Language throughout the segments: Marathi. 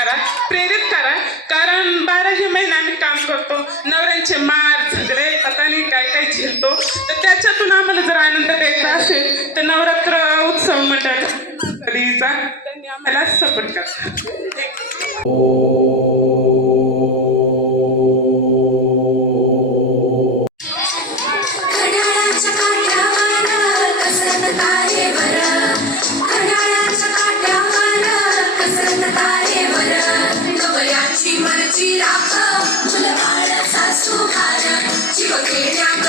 करा प्रेरित करा. कारण बाराही महिने आम्ही काम करतो. नवऱ्यांचे मार झगडे पता नाही काय काय झेलतो. तर त्याच्यातून आम्हाला जर आनंद द्यायचा असेल तर नवरात्र उत्सव मंडळ कधीचा त्यांनी आम्हाला सपोर्ट करा. 放弃挣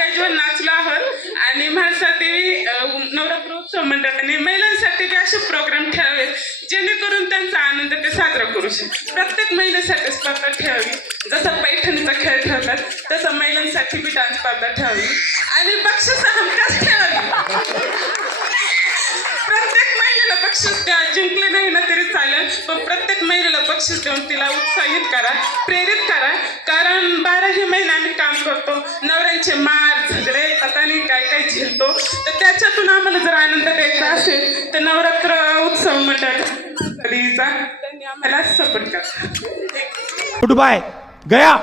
अ, नाचलो आहोत. आणि माझ्यासाठी अ, नवरात्र मंडळाने महिलांसाठी बी असे प्रोग्राम ठेवावे जेणेकरून त्यांचा आनंद ते साजरा करू शकतात प्रत्येक महिलेसाठी स्पर्धा ठेवावी. जसं पैठणीचा खेळ ठेवतात तसं महिलांसाठी बी डान्स स्पर्धा ठेवावी. आणि बक्षीस हमखास ठेवावी. प्रत्येक महिलेला बक्षीस द्या. जिंकले नाही ना तरी चालेल. पण प्रत्येक महिलेला बक्षीस देऊन तिला उत्साहित करा प्रेरित करा. काय काय झेलतो तर त्याच्यातून आम्हाला जर आनंद द्यायचा असेल तर नवरात्र उत्सव मंडळ कधीचा त्यांनी आम्हाला सपोर्ट करा. Good bye? गया!